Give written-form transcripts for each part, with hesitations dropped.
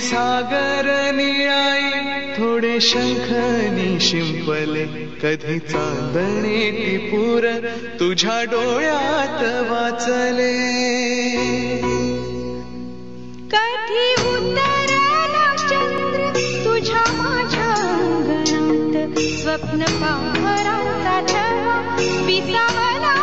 सागर निळाई थोडे शंखनी शिंपले कधी चांदणे टिपूर तुझ्या डोळ्यात वाचले कधी उतरला चंद्र तुझ्या माझ्या अंगणात स्वप्न पाहराचा छळा विसावला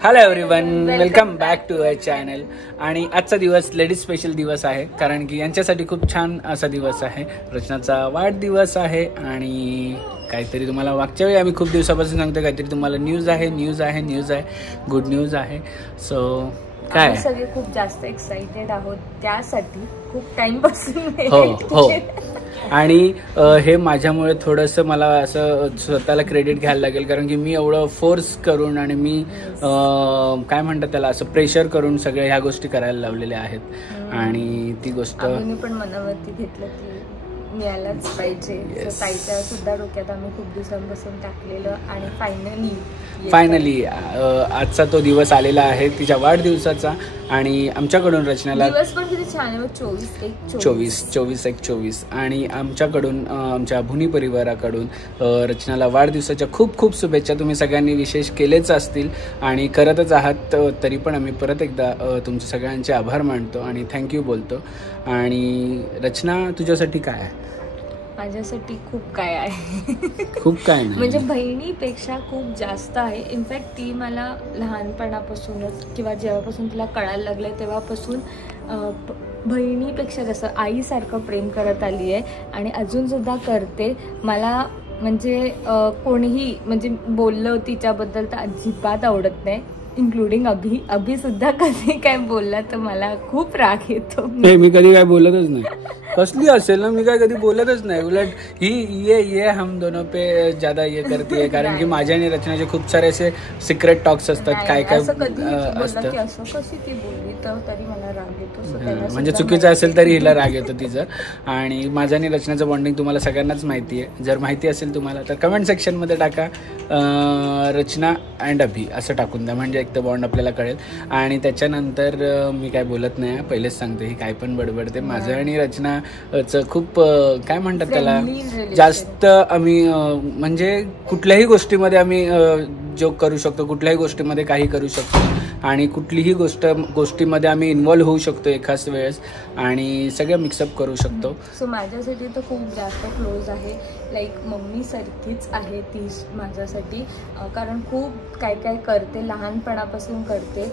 hello everyone, welcome back to our channel. आणि आजचा दिवस लेडीज स्पेशल दिवस आहे, कारण की यांच्यासाठी खूप छान असा दिवस आहे. रचनाचा वाढदिवस आहे आणि काहीतरी तुम्हाला मागच्या वेळी आम्ही खूप दिवसापासून सांगतो काहीतरी तुम्हाला न्यूज आहे, गुड न्यूज आहे. सो काय सगळे खूप जास्त एक्साइटेड आहोत, त्यासाठी खूप टाइम पासून हो. आणि हे माझ्यामुळे थोडंसं मला असं स्वतःला क्रेडिट घ्यायला लागेल, कारण की मी एवढं फोर्स करून आणि मी काय म्हणतात त्याला असं प्रेशर करून सगळ्या ह्या गोष्टी करायला लावलेल्या आहेत. आणि ती गोष्ट आम्ही पण मनावरती घेतलं की मिळायलाच पाहिजे. ताईच्या सुद्धा डोक्यात आम्ही खूप दिवसांपासून टाकलेलं आणि फायनली आजचा तो दिवस आलेला आहे तिच्या वाढदिवसाचा. आणि आमच्याकडून रचनाला दिवस पण किती छान आहे, 24/1/24 आणि आमच्याकडून आमच्या भुनी परिवाराकडून रचनाला वाढदिवसाच्या खूप खूप शुभेच्छा. तुम्ही सगळ्यांनी विशेष केलेच असतील आणि करतच आहात, तरी पण आम्ही परत एकदा तुमचे सगळ्यांचे आभार मानतो आणि थँक्यू बोलतो. आणि रचना, तुझ्यासाठी काय आहे? माझ्यासाठी खूप काय आहे, खूप काय नाही म्हणजे बहिणीपेक्षा खूप जास्त आहे. इनफॅक्ट ती मला लहानपणापासूनच किंवा जेव्हापासून तिला कळायला लागलं तेव्हापासून बहिणीपेक्षा जसं आईसारखं प्रेम करत आली आहे आणि अजूनसुद्धा करते. मला म्हणजे कोणीही म्हणजे बोललं तिच्याबद्दल तर अजिबात आवडत नाही, इन्क्लुडिंग अभिसुद्धा कधी काय बोलला तर मला खूप राग येतो. मी कधी काय बोलतच नाही, कसली असेल ना, मी काय कधी बोलतच नाही. उलट ही ये हम दोनों पे ज्यादा ये करते, कारण की माझ्या आणि रचनाचे खूप सारे असे सिक्रेट टॉक्स असतात. काय असतं असं कशी ती बोलली तर तरी मला राग येतो. म्हणजे चुकीचं असेल तरी हिला राग येतो तिचं. आणि माझ्या आणि रचनाचं बॉन्डिंग तुम्हाला सगळ्यांनाच माहिती आहे. जर माहिती असेल तुम्हाला तर कमेंट सेक्शनमध्ये टाका, रचना अँड अभि असं टाकून द्या, म्हणजे एक तर बॉन्ड आपल्याला कळेल. आणि त्याच्यानंतर मी काय बोलत नाही, पहिलेच सांगते, ही काय पण बडबडते. माझं आणि रचनाचं खूप काय म्हणतात त्याला, जास्त आम्ही म्हणजे कुठल्याही गोष्टीमध्ये आम्ही जोक करू शकतो, कुठल्याही गोष्टीमध्ये काही करू शकतो आणि कुठलीही गोष्टीमध्ये आम्ही इन्व्हॉल्व्ह होऊ शकतो एकाच वेळेस आणि सगळं मिक्सअप करू शकतो. सो माझ्यासाठी तर खूप जास्त क्लोज आहे, लाईक मम्मीसारखीच आहे ती माझ्यासाठी. कारण खूप काय काय करते, लहानपणापासून करते.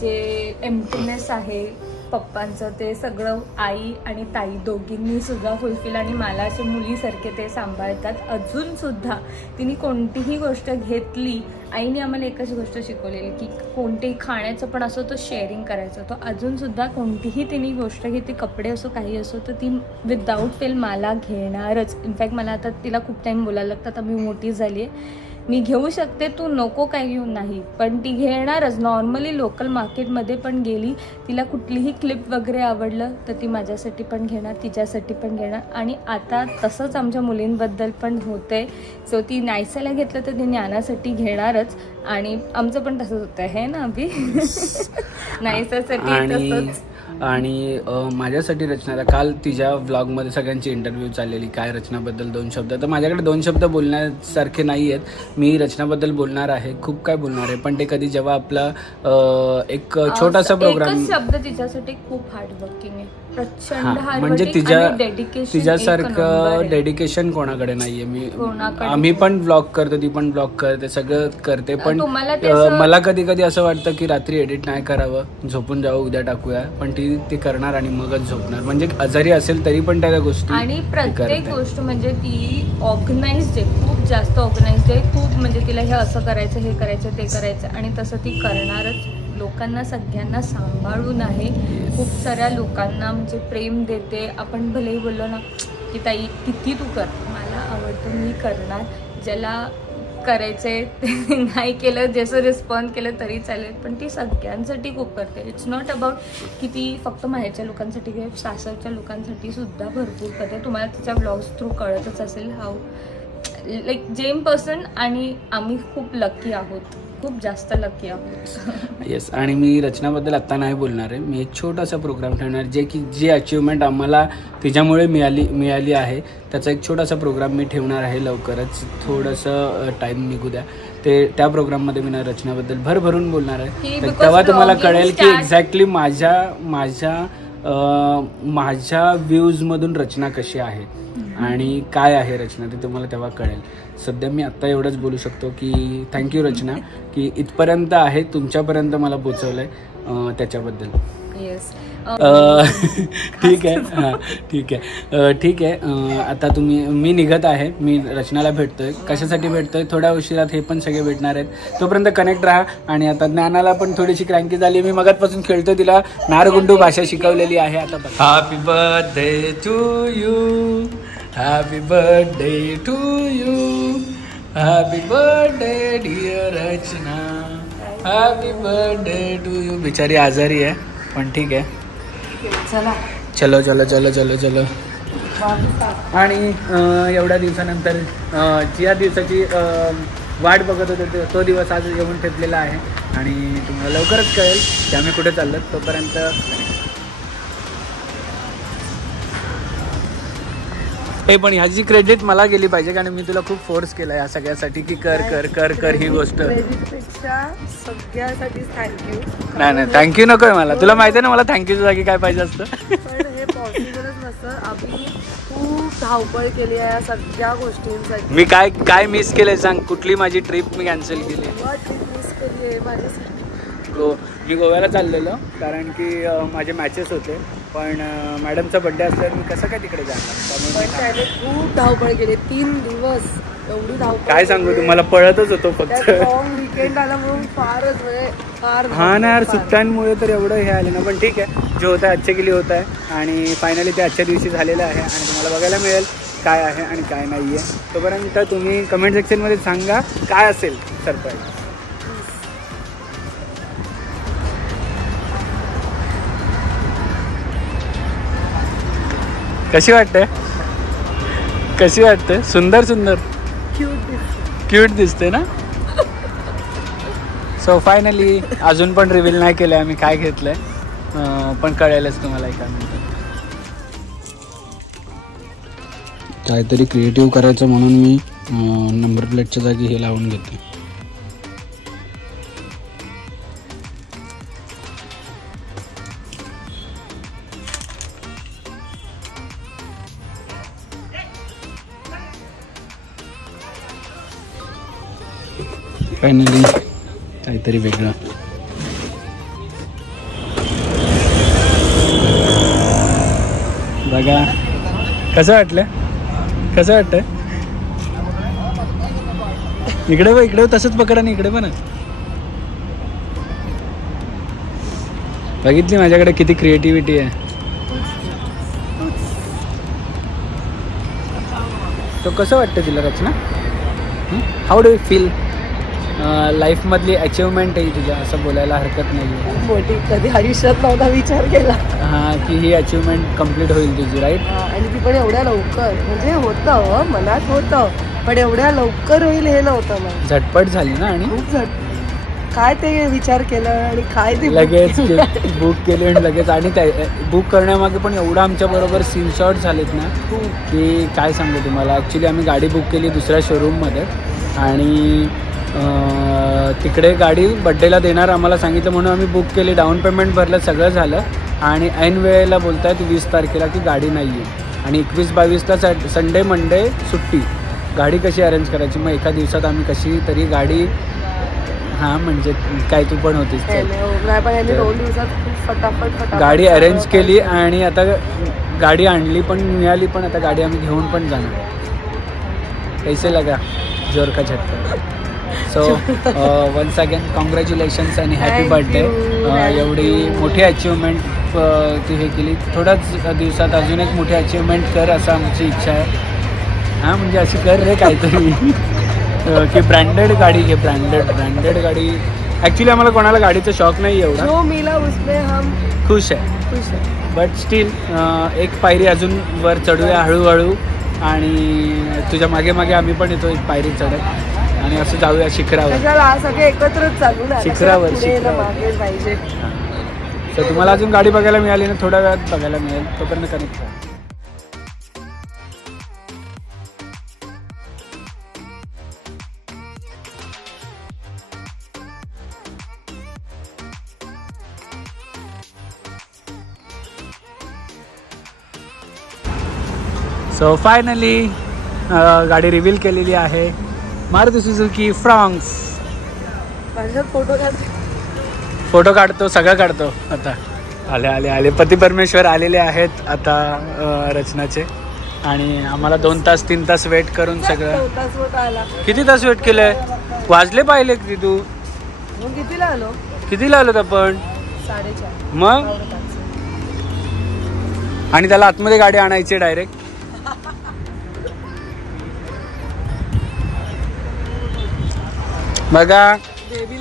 जे एम्प्टीनेस आहे पप्पांचं ते सगळं आई आणि ताई दोघींनी सुद्धा फुलफिल आणि मला असे मुलीसारखे ते सांभाळतात. अजूनसुद्धा तिने कोणतीही गोष्ट घेतली, आईने आम्हाला एकच गोष्ट शिकवलेली की कोणतेही खाण्याचं पण असो तो शेअरिंग करायचं. तो अजूनसुद्धा कोणतीही तिने गोष्ट घेतली, कपडे असो काही असो, तर ती विदाऊट फेल मला घेणारच. इनफॅक्ट मला आता तिला खूप टाईम बोलायला लागतं, आता मी मोठी झाली आहे, मी घेऊ शकते, तू नको काय घेऊ नाही, पण ती घेणारच. नॉर्मली लोकल मार्केटमध्ये पण गेली, तिला कुठलीही क्लिप वगैरे आवडलं तर ती माझ्यासाठी पण घेणार, तिच्यासाठी पण घेणार. आणि आता तसंच आमच्या मुलींबद्दल पण होतंय. सो ती नायसाला घेतलं तर ती ज्ञानासाठी घेणारच आणि आमचं पण तसंच होतं आहे ना अभि, नायसासाठी तसंच. आणि माझ्यासाठी रचनाला काल तिच्या व्लॉगमध्ये सगळ्यांची इंटरव्ह्यू चाललेली, काय रचनाबद्दल 2 शब्द. तर माझ्याकडे 2 शब्द बोलण्यासारखे नाही आहेत. मी रचनाबद्दल बोलणार आहे, खूप काय बोलणार आहे, पण ते कधी जेव्हा आपला एक छोटासा प्रोग्राम. शब्द तिच्यासाठी खूप हार्डवर्किंग आहे, प्रचंड म्हणजे तिच्यासारखं डेडिकेशन कोणाकडे नाहीये. आम्ही पण ब्लॉग करतो, ती पण ब्लॉग करते, सगळं करते, पण मला कधी कधी असं वाटतं की रात्री एडिट नाही करावं, झोपून जावं, उद्या टाकूया, पण ती करणार आणि मगच झोपणार. म्हणजे आजारी असेल तरी पण त्या गोष्टी. आणि प्रत्येक गोष्ट म्हणजे ती ऑर्गनाइज्ड आहे, खूप जास्त ऑर्गनाइज्ड आहे. खूप म्हणजे तिला हे असं करायचं, हे करायचं, ते करायचं आणि तसं ती करणारच. लोकांना सगळ्यांना सांभाळून आहे, खूप साऱ्या लोकांना म्हणजे प्रेम देते. आपण भलेही बोललो ना की ताई किती तू कर, मला आवडतं, मी करणार, ज्याला करायचे नाही केलं, जसं रिस्पॉन्ड केलं तरी चालेल, पण ती सगळ्यांसाठी खूप करते. इट्स नॉट अबाउट की ती फक्त माहेरच्या लोकांसाठी किंवा सासरच्या लोकांसाठी सुद्धा भरपूर करते. तुम्हाला तिच्या ब्लॉग्स थ्रू कळतच असेल हाऊ लाईक जेम पर्सन. आणि आम्ही खूप लकी आहोत खूप जास्त लकी आहोत. येस. आणि मी रचनाबद्दल आत्ता नाही बोलणार आहे. मी एक छोटासा प्रोग्राम ठेवणार जी अचिव्हमेंट आम्हाला तिच्यामुळे मिळाली आहे त्याचा एक छोटासा प्रोग्राम मी ठेवणार आहे लवकरच. थोडंसं टाईम निघू द्या. त्या प्रोग्राममध्ये मी रचनाबद्दल भरभरून बोलणार आहे. तर तेव्हा तुम्हाला कळेल की एक्झॅक्टली माझ्या व्ह्यूजमधून रचना कशी आहे आणि काय आहे रचना ते तुम्हाला तेव्हा कळेल. सध्या मी आत्ता एवढंच बोलू शकतो की थँक्यू रचना की इथपर्यंत आहे, तुमच्यापर्यंत मला पोचवलं आहे त्याच्याबद्दल. येस. ठीक आहे. हां ठीक आहे. आता मी निघत आहे. मी रचनाला भेटतोय. कशासाठी भेटतोय? थोड्या उशिरात हे पण सगळे भेटणार आहेत. तोपर्यंत कनेक्ट राहा. आणि आता ज्ञानाला पण थोडीशी क्रँकी झाली. मी मगातपासून खेळतो, तिला नारगुंडू भाषा शिकवलेली आहे. आता happy birthday to you, happy birthday to you, happy birthday dear Rachana, happy birthday to you. बिचारी आजारी आहे पण ठीक आहे. चलो. आणि एवढ्या दिवसानंतर ज्या दिवसाची वाट बघत होते तो दिवस आज येऊन ठेपलेला आहे. आणि तुम्हाला लवकरच कळेल की आम्ही कुठे चाललो. तोपर्यंत पण ह्याची क्रेडिट मला गेली पाहिजे कारण मी तुला खूप फोर्स केला या सगळ्यासाठी की कर ही गोष्ट. सगळ्यासाठी थँक्यू. नाही थँक्यू नकोय मला. तुला माहिती आहे ना मला थँक्यूच्या जागी काय पाहिजे असतं. पण हे पॉसिबलच नसतं. आम्ही खूप धावपळ केली आहे या सगळ्या गोष्टींसाठी. मी काय मिस केलंय सांग? कुठली माझी ट्रिप मी कॅन्सल केली? मिस केली आहे माझ्यासाठी. मी गोव्याला चाललेलो कारण की माझे मॅचेस होते. पण मॅडमचा बड्डे असल्यावर मी कसं काय तिकडे जाणार. पण त्याने खूप धावपळ केली 3 दिवस. एवढी धावपळ काय सांगू तुम्हाला, पळतच होतो फक्त. लॉंग वीकेंड आला म्हणून फारच म्हणजे फार. हा ना यार, सुट्ट्यांमुळे तर एवढं हे आलं ना. पण ठीक आहे, जे होतं आहे आजच्या गेली होत आहे. आणि फायनली ते आजच्या दिवशी झालेलं आहे. आणि तुम्हाला बघायला मिळेल काय आहे आणि काय नाही आहे. तोपर्यंत तुम्ही कमेंट सेक्शनमध्ये सांगा काय असेल सरप्राईज. कशी वाटते? सुंदर क्यूट दिसते ना. सो फायनली अजून पण रिव्हील नाही केलं आम्ही काय घेतलंय, पण कळेलच तुम्हाला एका मिनिटात. काहीतरी क्रिएटिव्ह करायचं म्हणून मी नंबर प्लेटच्या जागी हे लावून घेते. फायनली काहीतरी वेगळं. बघा कसं वाटतंय? इकडे तसंच पकडा ना. इकडे पण बघितली माझ्याकडे किती क्रिएटिव्हिटी आहे. तो कसं वाटतं तिला Rachana? How do you feel? लाईफमधली अचिव्हमेंट आहे तुझ्या, असं बोलायला हरकत नाही. खूप मोठी, कधी आयुष्यात नव्हता विचार केला. हां, की ही अचिव्हमेंट कम्प्लीट होईल तुझी, राईट? आणि ती पण एवढ्या लवकर, म्हणजे होतं मनात होतं, पण एवढ्या लवकर होईल हे नव्हतं. मग झटपट झाली ना. आणि खूप काय ते विचार केलं आणि काय ते लगेच बुक केले आणि लगेच. आणि बुक करण्यामागे पण एवढं आमच्या बरोबर सीनशॉट झालेत ना की काय सांगू तुम्हाला. ॲक्च्युली आम्ही गाडी बुक केली दुसऱ्या शोरूममध्ये आणि तिकडे गाडी बड्डेला देणार आम्हाला सांगितलं म्हणून आम्ही बुक केली. डाऊन पेमेंट भरलं, सगळं झालं. आणि ऐन वेळेला बोलतायत 20 तारखेला की गाडी नाही आहे. आणि 21-22ला संडे मंडे सुट्टी. गाडी कशी अरेंज करायची? मग एका दिवसात आम्ही कशी तरी गाडी. हां म्हणजे काय तू पण होतीस. 2 दिवसात खूप फटाफट गाडी अरेंज केली आणि आता गाडी आणली पण मिळाली पण. आता गाडी आम्ही घेऊन पण जाणार. कैसे लगा? जोर का झटका. सो वन्स अगेन कॉंग्रॅच्युलेशन्स आणि हॅपी बर्थडे. एवढी मोठी अचिव्हमेंट तू हे केली. थोड्याच दिवसात अजून एक मोठी अचिव्हमेंट कर असं आमची इच्छा आहे. हां म्हणजे अशी कर रे काहीतरी की ब्रँडेड गाडी घे. ब्रँडेड गाडी. ॲक्च्युली आम्हाला कोणाला गाडीचा शॉक नाही एवढा. जो मिला उसमें हम खुश आहे. बट स्टील एक पायरी अजून वर चढूया हळूहळू. आणि तुझ्या मागे आम्ही पण येतो एक पायरी चढत. आणि असं जाऊया शिखरावर. कशाला सगळे एकत्रच चालू ना, शिखरावर, पुढे ना शिखरावर. मागे पाहिजे. तर तुम्हाला अजून गाडी बघायला मिळाली ना, थोड्या वेळात बघायला मिळेल. तोपर्यंत कनेक्ट करा. सो फायनली गाडी रिव्हील केलेली आहे. Maruti Suzuki Fronx. माझ्यात फोटो काढते. फोटो काढतो, सगळं काढतो. आता आले आले आले पती परमेश्वर आलेले आहेत आता रचनाचे. आणि आम्हाला 2 तास 3 तास वेट करून सगळं. किती तास वेट केलंय? वाजले पाहिले किती तू? कितीला आलो? कितीला आलोत आपण? 4:30. मग आणि त्याला आतमध्ये गाडी आणायची डायरेक्ट. बघा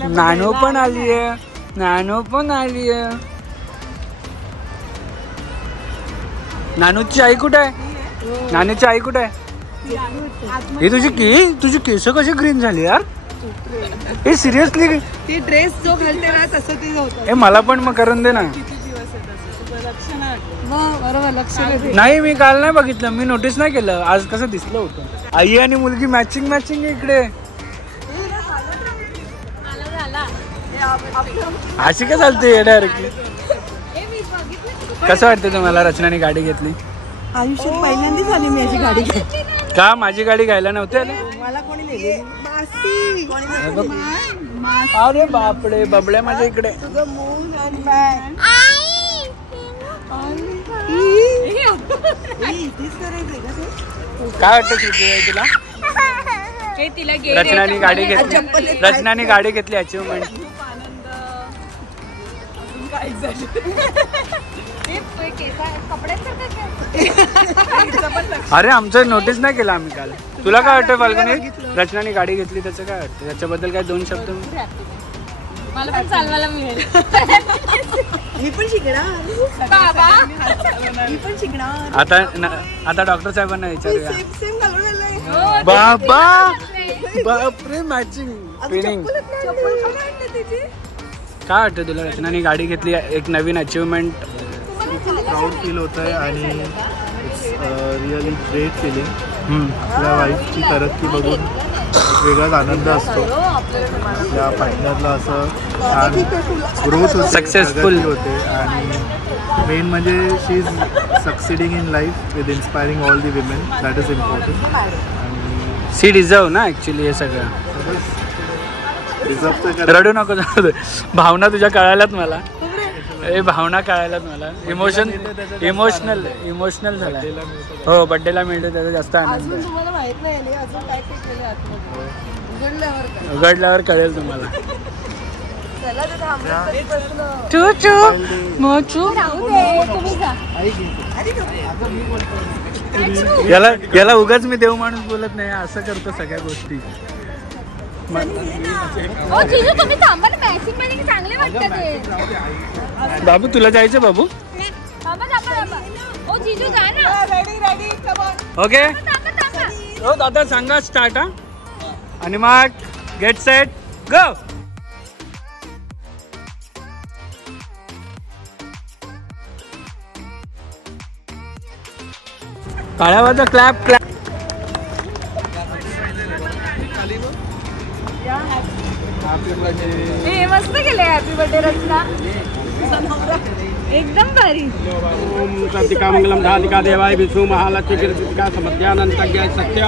नानू पण आली आहे, नानू पण आली आहे. नानूची आई कुठे आहे? नानूची आई कुठे आहे? ही तुझी केस कशी ग्रीन झाली यार? हे सिरियसली? ती ड्रेस जो घालते ना तसं ते होतं. हे मला पण मग करून दे ना. बरोबर लक्ष नाही मी काल नाही बघितलं, मी नोटीस नाही केलं. आज कसं दिसलं होतं. आई आणि मुलगी मॅचिंग मॅचिंग इकडे. अशी का चालते डायरेक्टली? कसं वाटतं तुम्हाला रचनाने गाडी घेतली? आयुष्यात पहिल्यांदाच झाली मी अशी गाडी घेतली. का माझी गाडी घ्यायला नव्हती आले? मला कोणी नेली? अरे बापडे बबड्या माझ्या इकडे. काय वाटतं तुला? रचनाने गाडी घेतली, रचनाने गाडी घेतली अचिव्हमेंट. अरे आमचं नोटीस नाही केलं आम्ही काल. तुला काय वाटतं फाल्गुनी? रचनाने गाडी घेतली त्याचं काय वाटतं? त्याच्याबद्दल काय 2 शब्द? मला पण चालवायला मिळेल. मी पण शिकणार बाबा. मी पण शिकणार. आता डॉक्टर साहेबांना विचारूया. सेम घालून आलाय. बाबा बापरे मॅचिंग ट्रेनिंग. काय वाटतं तुला रचनाने गाडी घेतली, एक नवीन अचिव्हमेंट? प्राऊड फील होत आहे आणि इट्स रिअली ग्रेट फिलिंग. आपल्या वाईफची तरक्की बघून एक वेगळाच आनंद असतो. आपल्या पार्टनरला असं छान ग्रोथ होते, सक्सेसफुल होते. आणि मेन म्हणजे she is succeeding in life with inspiring all the women. That is important. आणि सी डिझर्व ना ऍक्च्युली हे सगळं. रडू नको. भावना तुझ्या कळाल्यात मला. हे भावना कळायलात मला. इमोशनल झाला. हो बर्थडेला मिळतं त्याचा जास्त आनंद. तुम्हाला माहित नाही अजून काय काय केलं आतमध्ये. उघडल्यावर कळेल तुम्हाला. चला तर थांबलं. चू चू मोचू. याला उगाच मी देव माणूस बोलत नाही, असं करतो सगळ्या गोष्टी. तुम्ही थांबा ना, मॅचिंग मध्ये चांगले वाटतं ते. बाबू तुला जायचं? बाबू जीजू जा ना. ओके हो दादा सांगा स्टार्ट. आणि मग गेट सेट गो. टाळ्या वाजवा, क्लॅप क्लॅप. मस्त केले. हॅपी बर्थडे रचना. एकदम भारी. ओम कार्तिका मंगलम धातिका देवाय विष्णु महालक्ष्मी कृतिका समध्यानंद ज्ञाय सत्य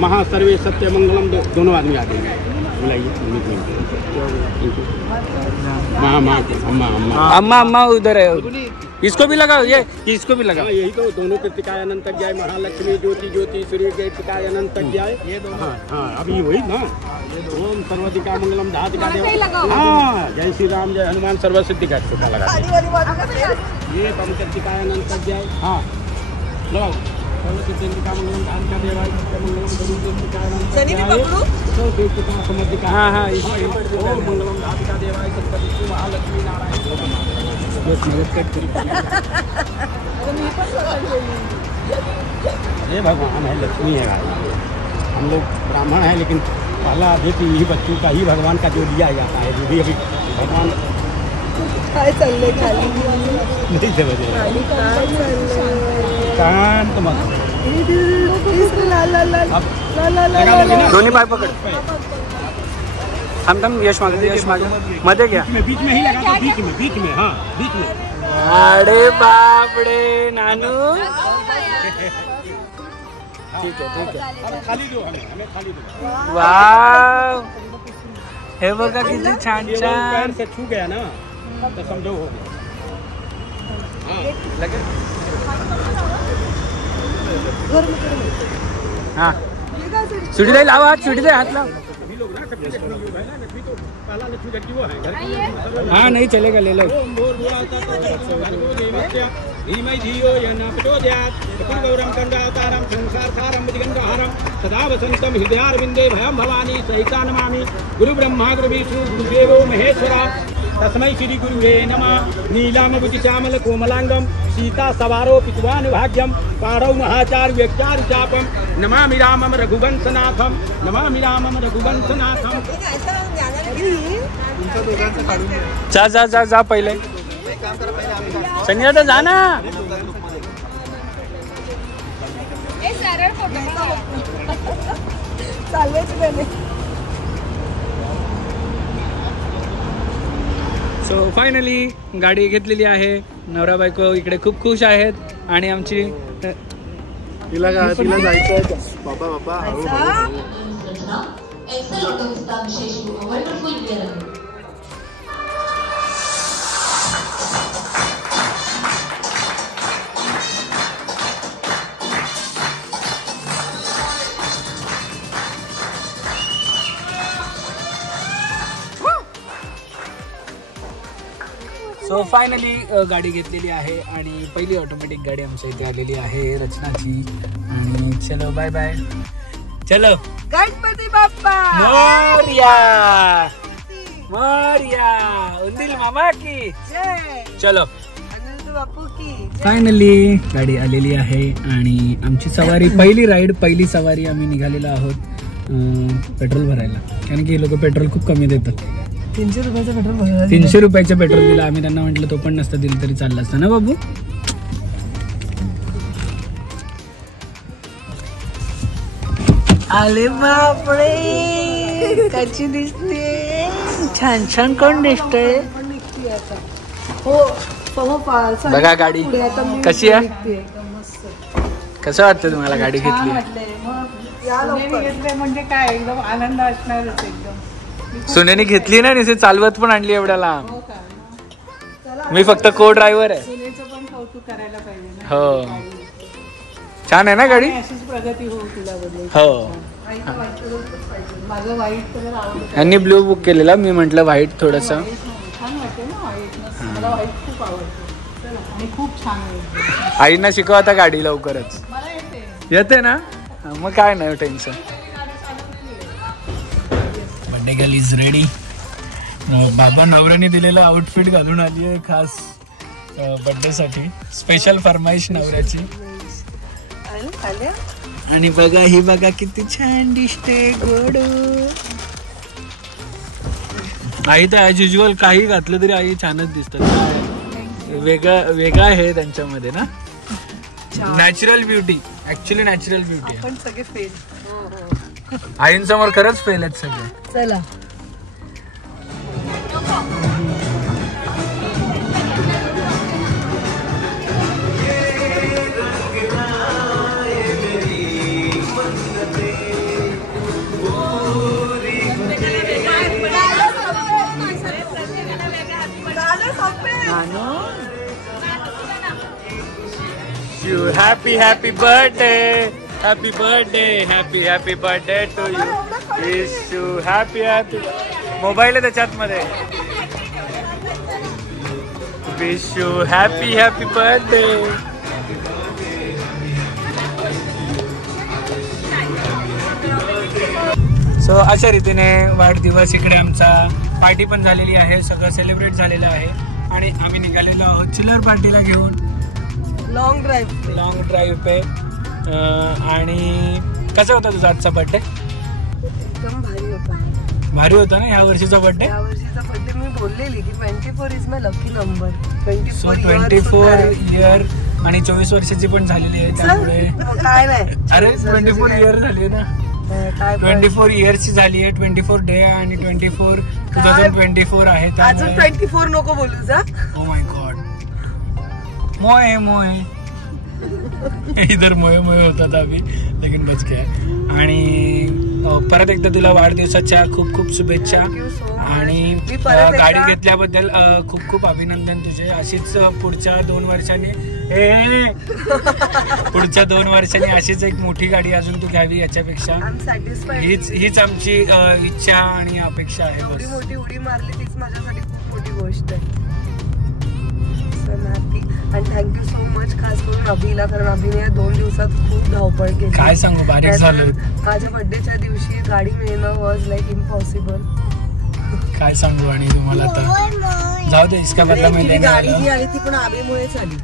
महासर्वे सत्य मंगलम. दोनों आदमी आते हैं. अम्मा अम्मा उधर है. इसको भी लगाओ, ये इसको भी लगाओ. यही तो दोनों कृतिकाय अनंत ज्ञाय महालक्ष्मी ज्योति ज्योति सूर्य कृतिकाय अनंत ज्ञाय. हाँ हाँ अभी वही ना. ओम सर्वधिका मंगलम धातिका देवा. हाँ जय श्री राम जय हनुमान सर्व सिद्धि का लगा. ये पम कृतिकाय अनंत ज्ञाय. हाँ लगाओ. सर्वसिद्धिका मंगलम धातिका देवा मंगलम. हाँ हाँ मंगलम धातिका देवा सत्य महालक्ष्मी नारायण. ये भगवान है, लक्ष्मी है. हम लोग ब्राह्मण हैं लेकिन पहला देती ही बच्चों का ही भगवान का जो दिया जाता है, जो भी अभी भगवान काय चाललंय खाली नहीं समझ रहे। खाली काय चाललंय शांत मत ला ला ला अब ला ला ला लगा लेंगे ना। दोन्ही पाय पकड. थांब थांब, यश मागे, यश मागे, मध्ये घ्या. बीच में ही लगा दो, बीच में हाँ बीच में। अरे बापडे नानू. ठीक आहे ठीक आहे. अब खाली दो, हमें खाली दो। वाव, हे बघा किती छान ये लोग छान. पैर से छू गया ना तो समझो हो गया। हा सुटीताई लावा हात, सुटीताई हात लाव. अभी लोग ना सबसे लक्ष्मी जो है ना, लक्ष्मी तो पहला लक्ष्मी करती वो है घर की। हा नहीं चलेगा, ले लो. ओम भूर्भुवः तत्सवितुर्वरेण्यं देवस्य धीमहि धियो यो न प्रचोदयात् गौरम कंडावतारम संसारसारम दिगंधहारम सदा वसंतम हृदयारविंदे भयं भवानी सहिता नमामि गुरु ब्रह्मा गुरु विष्णु गुरुदेवो महेश्वरा तस्मै श्री गुरुवे नमः। नीलाम्बुजश्यामल कोमलांगम सीता सवारो पितुवान भाग्यम पारौ महाचार्य व्यक्तारु चापम नमामि रामम रघुवंशनाथम नमामि रामम रघुवंशनाथम। तुमच्या दोघांचं काढून घ्या. जा जा जा जा पहिले. संजय जा ना. सो फायनली गाडी घेतलेली आहे. नवरा बायको इकडे खूप खुश आहेत आणि आमची तिला जायचं बाबा बाबा हळू. सो फायनली गाडी घेतलेली आहे आणि पहिली ऑटोमॅटिक गाडी आमच्या इथे आलेली आहे रचनाची. आणि चलो बाय बाय. चलो गणपती बाप्पा मोरया मोरया उंदील मामा की जय चलो. अनंत बापू की फायनली गाडी आलेली आहे आणि आमची सवारी पहिली राईड पहिली सवारी आम्ही निघालेलो आहोत पेट्रोल भरायला. कारण की हे लोक पेट्रोल खूप कमी देतात. 300 रुपयाचं पेट्रोल भरायला 300 रुपयाचं पेट्रोल दिलं. आम्ही त्यांना म्हटलं तो पण नसतं दिलं तरी चाललं असतं ना बाबू. आले बापरे कशी दिसते. छान छान कोण दिसतंय. हो बघा गाडी कशी आहे. कसं वाटतं तुम्हाला गाडी घेतली. म्हणजे काय एकदम आनंद असणारच. एकदम सुनेने घेतली ना निसे चालवत पण आणली एवढ्या लांब. मी फक्त को ड्रायव्हर आहे. सुनेचं पण कौतुक करायला पाहिजे ना. हो छान आहे ना गाडी. अशीच प्रगती होऊ तुला बदल. हो माझं वाईट कलर आवडतं. यांनी ब्लू बुक केलेला. मी म्हटलं व्हाईट थोडस छान वाटते ना व्हाईट. मला व्हाईट खूप आवडतं आणि खूप छान वाटतं. आईंना शिकव आता गाडी लवकरच. मला येते. येते ना मग काय नाही tension. Birthday girl is ready. बाबा नवऱ्याने दिलेलं आउटफिट घालून आली आहे खास बर्थडे साठी. स्पेशल फरमाईश नवऱ्याची. आणि बघा ही बघा किती छान दिसते गोडू. आई तर ॲज युजल काही घातलं तरी आई छानच दिसतात. वेगळं आहे त्यांच्यामध्ये ना. Natural beauty. Actually natural beauty आहे. पण सगळे फेल. आईंसमोर खरंच फेल आहेत सगळे. चला You happy birthday, happy birthday, happy birthday to you. Wish you happy. Mobile आहे त्याच्यात मध्ये. Wish you happy birthday. So अशा रीतीने वाढदिवस इकडे आमचा पार्टी पण झालेली आहे. सगळं सेलिब्रेट झालेलं आहे आणि आम्ही निघालेलो आहोत चिल्लर पार्टीला घेऊन. लॉंग ड्राईव्ह पे. आणि कसा होता तुझा आजचा बर्थडे. एकदम भारी होता. भारी होता ना या वर्षीचा बर्थडे. या वर्षीचा बर्थडे मी बोललेली की 24 is my lucky number. 24 year आणि 24 वर्षाची पण झालेली आहे त्यामुळे काय नाही. अरे 24 इयर झाली आहे ना. 24 इयर्सची झाली आहे. 24 डे आणि 24 2024 आहे. अजून 24 नको बोलू जा. Oh my God. मोहे मोहे इधर मोहे मोहे होता था अभी लेकिन बच गया. आणि परत एकदा तुला वाढदिवसाच्या खूप खूप शुभेच्छा आणि गाडी घेतल्याबद्दल खूप खूप अभिनंदन तुझे. अशीच पुढच्या 2 वर्षांनी पुढच्या 2 वर्षांनी अशीच एक मोठी गाडी अजून तू घ्यावी याच्यापेक्षा. हीच आमची इच्छा आणि अपेक्षा आहे. एवढी मोठी उडी मारली तीच माझ्यासाठी खूप मोठी गोष्ट आहे. आणि थँक्यू सो मच खास करून अभिला, कारण अभिने 2 दिवसात खूप धावपळ केली. काय सांगू, बारीक झालं. माझ्या बर्थडेच्या दिवशी गाडी मिळणं वॉज लाईक इम्पॉसिबल. काय सांगू. आणि तुम्हाला आता जाऊ दे इसका बदला मी गाडी जी आली ती पण अभिमुळेच आली.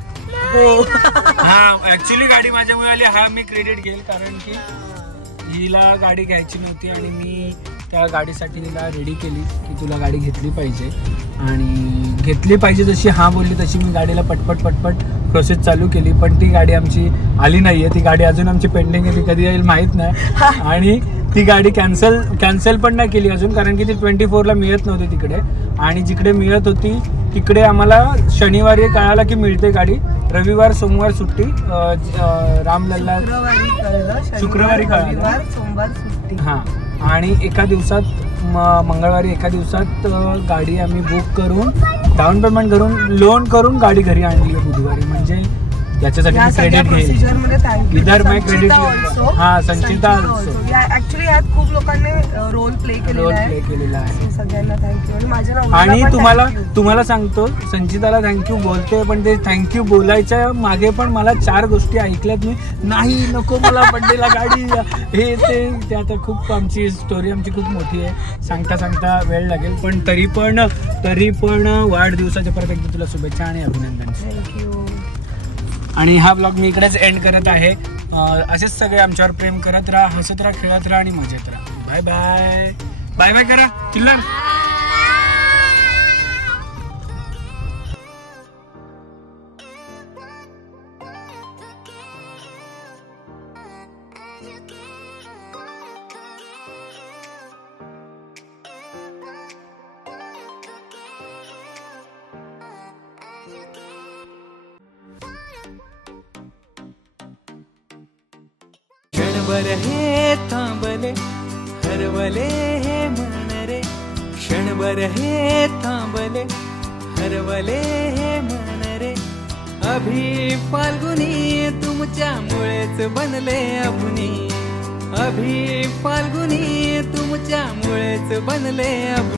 हा ऍक्च्युली गाडी माझ्यामुळे आली हा मी क्रेडिट घेईल, कारण की हिला गाडी घ्यायची नव्हती आणि मी त्या गाडीसाठी हिला रेडी केली की तुला गाडी घेतली पाहिजे आणि घेतली पाहिजे जशी हा बोलली तशी मी गाडीला पटपट प्रोसेस चालू केली. पण ती गाडी आमची आली नाहीये. ती गाडी अजून आमची पेंडिंग आहे. ती कधी येईल माहीत नाही. आणि ती गाडी कॅन्सल पण नाही केली अजून, कारण की ती 24ला मिळत नव्हती तिकडे. आणि जिकडे मिळत होती तिकडे आम्हाला शनिवारी कळाला की मिळते गाडी. रविवार सोमवार सुट्टी. रामलल्ला शुक्रवारी कळाला. सोमवार सुट्टी. हा. आणि एका दिवसात मंगळवारी एका दिवसात गाडी आम्ही बुक करून डाऊन पेमेंट करून लोन करून गाडी घरी आणली आहे बुधवारी. म्हणजे याच्यासाठी मी क्रेडिट घेईल. इधर मैं क्रेडिट. हा संचिता ऍक्च्युली यात खूप लोकांनी रोल प्ले केलेला आहे. सगळ्यांना थँक्यू. आणि तुम्हाला सांगतो संचिताला थँक्यू बोलते, पण ते थँक्यू बोलायच्या मागे पण मला 4 गोष्टी ऐकल्यात मी. नाही नको मला बर्थडेला गाडी हे ते आता खूप आमची स्टोरी आमची खूप मोठी आहे. सांगता वेळ लागेल. पण तरी पण वाढदिवसाच्या परत एकदा तुला शुभेच्छा आणि अभिनंदन. थँक्यू. आणि हा ब्लॉग मी इकडेच एंड करत आहे. असेच सगळे आमच्यावर प्रेम करत राहा, हसत राहा, खेळत राहा आणि मजेत राहा. Bye bye. बाय बाय करा किल्ला. क्षणभर हे थांबले हरवले हे मन रे. क्षणभर हे थांबले हरवले हे मन रे. अभि फाल्गुनी तुमच्यामुळेच बनले अभुनी. अभि फाल्गुनी तुमच्यामुळेच बनले अभुनी.